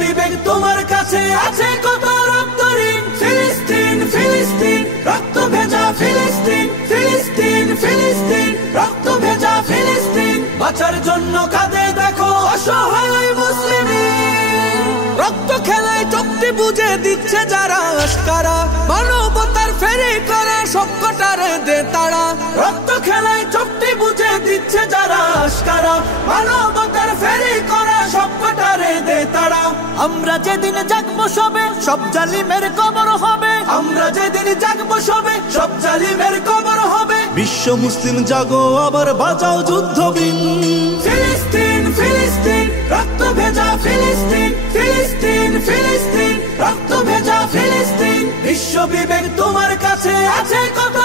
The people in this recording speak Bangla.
বিবেক তোমার কাছে আছে কত রক্ত ঋণ। ফিলিস্তিন ফিলিস্তিন রক্ত ভেজা ফিলিস্তিন, ফিলিস্তিন ফিলিস্তিন রক্ত ভেজা ফিলিস্তিন। বাঁচার জন্য কাঁদে দেখো অসহায় মুসলিমিন। রক্ত খেলায় চোখটি বুঝে দিচ্ছে যারা আশকারা, মানবতার ফেরি করে সবকটারে দে তারা। রক্ত খেলায় চোখটি বুঝে দিচ্ছে যারা আশকারা, মানবতার ফেরি করে সবকটারে দে তারা। আমরা যেদিন জাগবো সবে সব জালিমের কবর হবে, আমরা যেদিন জাগবো সবে সব জালিমের কবর হবে। বিশ্ব মুসলিম জাগো আবার বাজাও যুদ্ধ বিন। ফিলিস্তিন ফিলিস্তিন রক্ত ভেজা ফিলিস্তিন, ফিলিস্তিন ফিলিস্তিন রক্ত ভেজা ফিলিস্তিন। বিশ্ব বিবেক তোমার কাছে আছে কত